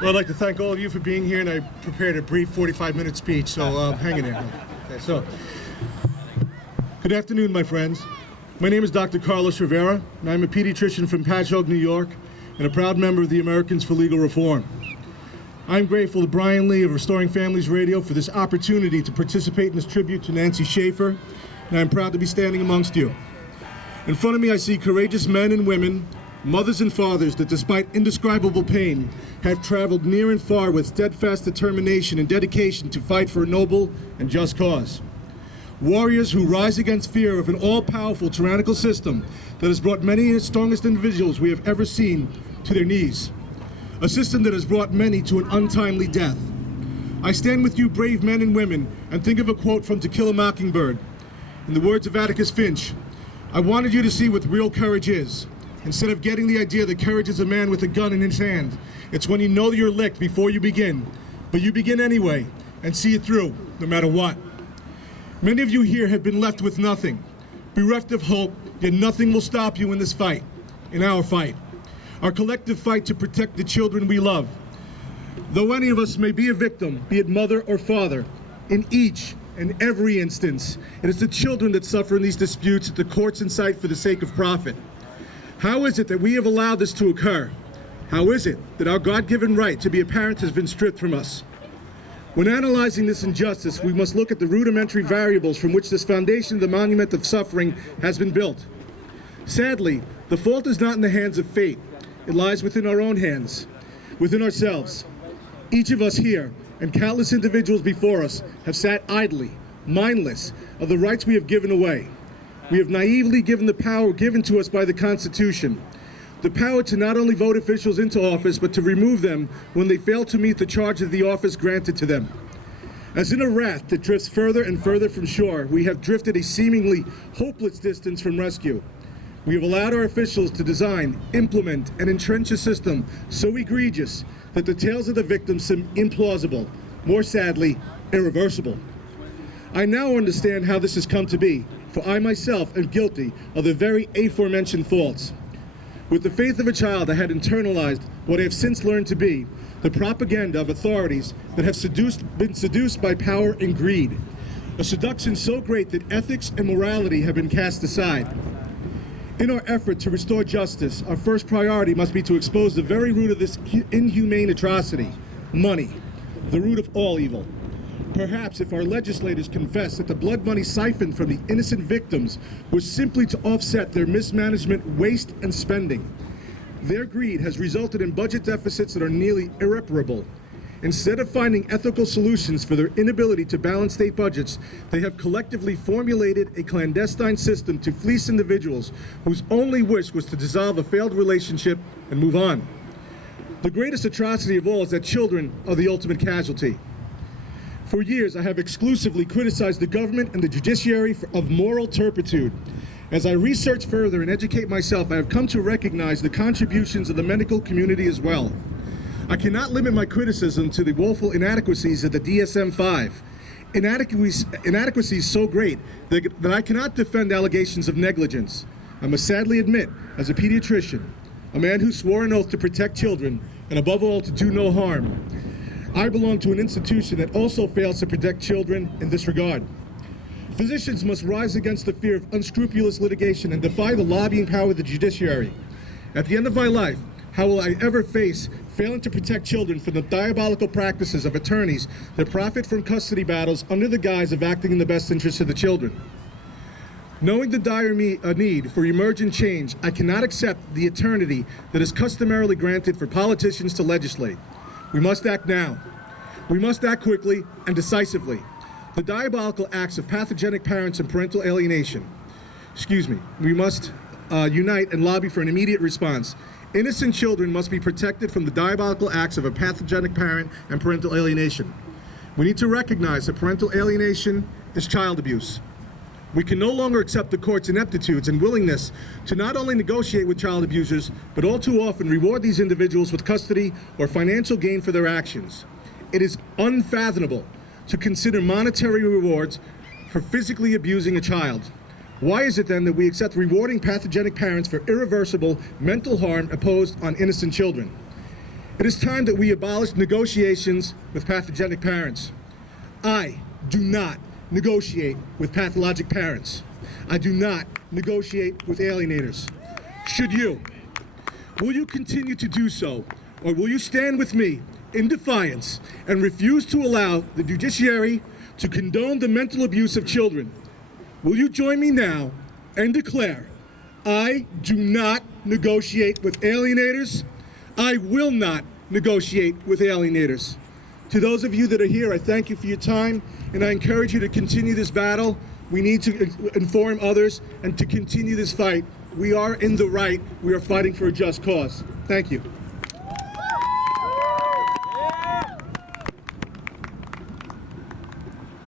Well, I'd like to thank all of you for being here, and I prepared a brief 45-minute speech, so hang in there. Okay, so, good afternoon, my friends. My name is Dr. Carlos Rivera, and I'm a pediatrician from Patchogue, New York, and a proud member of the Americans for Legal Reform. I'm grateful to Brian Lee of Restoring Families Radio for this opportunity to participate in this tribute to Nancy Schaefer, and I'm proud to be standing amongst you. In front of me, I see courageous men and women, mothers and fathers that despite indescribable pain have traveled near and far with steadfast determination and dedication to fight for a noble and just cause. Warriors who rise against fear of an all-powerful tyrannical system that has brought many of the strongest individuals we have ever seen to their knees. A system that has brought many to an untimely death. I stand with you, brave men and women, and think of a quote from To Kill a Mockingbird. In the words of Atticus Finch, I wanted you to see what real courage is. Instead of getting the idea that courage is a man with a gun in his hand, it's when you know you're licked before you begin. But you begin anyway, and see it through, no matter what. Many of you here have been left with nothing, bereft of hope, yet nothing will stop you in this fight, in our fight. Our collective fight to protect the children we love. Though any of us may be a victim, be it mother or father, in each and every instance, it is the children that suffer in these disputes that the courts incite for the sake of profit. How is it that we have allowed this to occur? How is it that our God-given right to be a parent has been stripped from us? When analyzing this injustice, we must look at the rudimentary variables from which this foundation of the monument of suffering has been built. Sadly, the fault is not in the hands of fate. It lies within our own hands, within ourselves. Each of us here, and countless individuals before us, have sat idly, mindless of the rights we have given away. We have naively given the power given to us by the Constitution, the power to not only vote officials into office, but to remove them when they fail to meet the charge of the office granted to them. As in a raft that drifts further and further from shore, we have drifted a seemingly hopeless distance from rescue. We have allowed our officials to design, implement, and entrench a system so egregious that the tales of the victims seem implausible, more sadly, irreversible. I now understand how this has come to be, for I myself am guilty of the very aforementioned faults. With the faith of a child, I had internalized what I have since learned to be the propaganda of authorities that have been seduced by power and greed, a seduction so great that ethics and morality have been cast aside. In our effort to restore justice, our first priority must be to expose the very root of this inhumane atrocity, money, the root of all evil. Perhaps if our legislators confess that the blood money siphoned from the innocent victims was simply to offset their mismanagement, waste, and spending. Their greed has resulted in budget deficits that are nearly irreparable. Instead of finding ethical solutions for their inability to balance state budgets, they have collectively formulated a clandestine system to fleece individuals whose only wish was to dissolve a failed relationship and move on. The greatest atrocity of all is that children are the ultimate casualty. For years, I have exclusively criticized the government and the judiciary of moral turpitude. As I research further and educate myself, I have come to recognize the contributions of the medical community as well. I cannot limit my criticism to the woeful inadequacies of the DSM-5. Inadequacies so great that I cannot defend allegations of negligence. I must sadly admit, as a pediatrician, a man who swore an oath to protect children, and above all to do no harm, I belong to an institution that also fails to protect children in this regard. Physicians must rise against the fear of unscrupulous litigation and defy the lobbying power of the judiciary. At the end of my life, how will I ever face failing to protect children from the diabolical practices of attorneys that profit from custody battles under the guise of acting in the best interests of the children? Knowing the dire need for emergent change, I cannot accept the eternity that is customarily granted for politicians to legislate. We must act now. We must act quickly and decisively. The diabolical acts of pathogenic parents and parental alienation. We must unite and lobby for an immediate response. Innocent children must be protected from the diabolical acts of a pathogenic parent and parental alienation. We need to recognize that parental alienation is child abuse. We can no longer accept the court's ineptitudes and willingness to not only negotiate with child abusers, but all too often reward these individuals with custody or financial gain for their actions. It is unfathomable to consider monetary rewards for physically abusing a child. Why is it then that we accept rewarding pathogenic parents for irreversible mental harm imposed on innocent children? It is time that we abolish negotiations with pathogenic parents. I do not negotiate with pathologic parents. I do not negotiate with alienators. Should you? Will you continue to do so, or will you stand with me in defiance and refuse to allow the judiciary to condone the mental abuse of children? Will you join me now and declare, I do not negotiate with alienators. I will not negotiate with alienators. To those of you that are here, I thank you for your time, and I encourage you to continue this battle. We need to inform others and to continue this fight. We are in the right. We are fighting for a just cause. Thank you.